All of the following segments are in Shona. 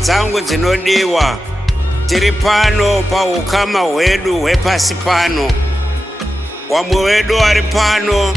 dzangu dzinodiwa, tiri pano paukama hwedu hwepasi pano. Wamwe wedu ari pano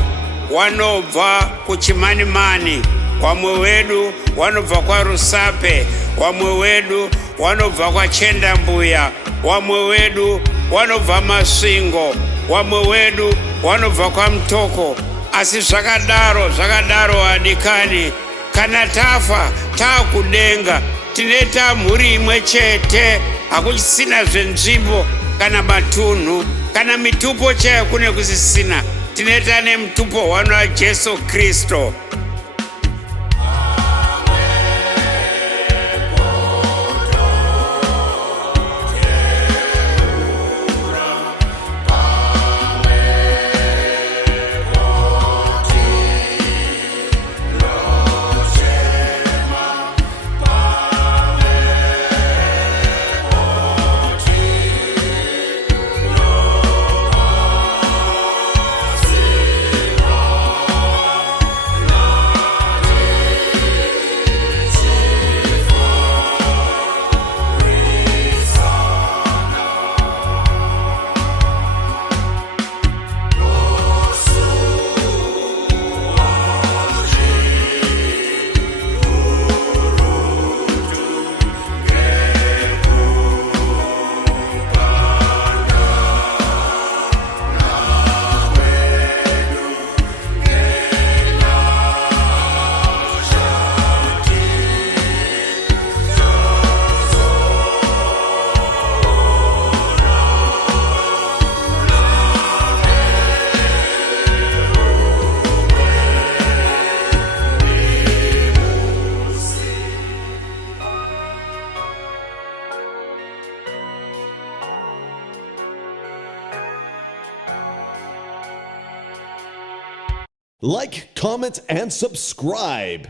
wanobva kuchimanimani, wamwe wedu wanobva kwaRusape, wamwe wedu wanobva kwaChendambuya, wamwe wedu wanobva Masvingo, wamwe wedu wanobva kwaMutoko. Asi zvakadaro adikani, kana tafa taakudenga tineta mhuri imwe chete, hakuchisina zvenzvimbo kana matunhu kana mitupo chaiyo kune kusisina. Tineta nemutupo wana Jesu Kristo. Like, comment, and subscribe.